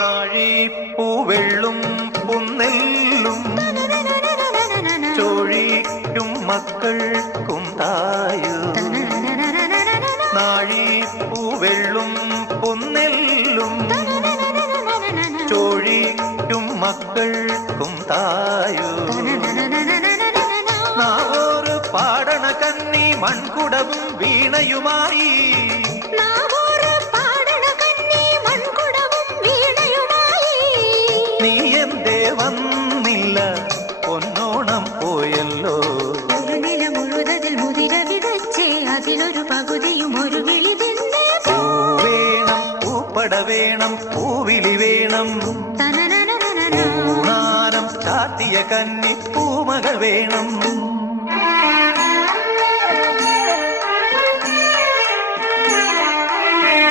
നാഴിപ്പൂവെള്ളും പുന്നെല്ലും ചോഴിക്കും മക്കൾക്കും തായു. നാഴിപ്പൂവെള്ളും പുന്നെല്ലും ചോഴിക്കും മക്കൾക്കും തായു. നാവോറ് പാടണ കന്നി മൺകുടവും വീണയുമായി. നീ എന്തേ വന്നില്ല, പൊന്നോണം പോയല്ലോ. ഒരു നില മുഴുവതിൽ മുതിര വിതച്ചേ, അതിലൊരു പകുതിയും ഒരു വിളി തന്നെ. വേണം പൂപ്പട വേണം, പൂവിളി വേണം, പൂണാനം ചാത്തിയ കന്നി പൂമകൾ വേണം.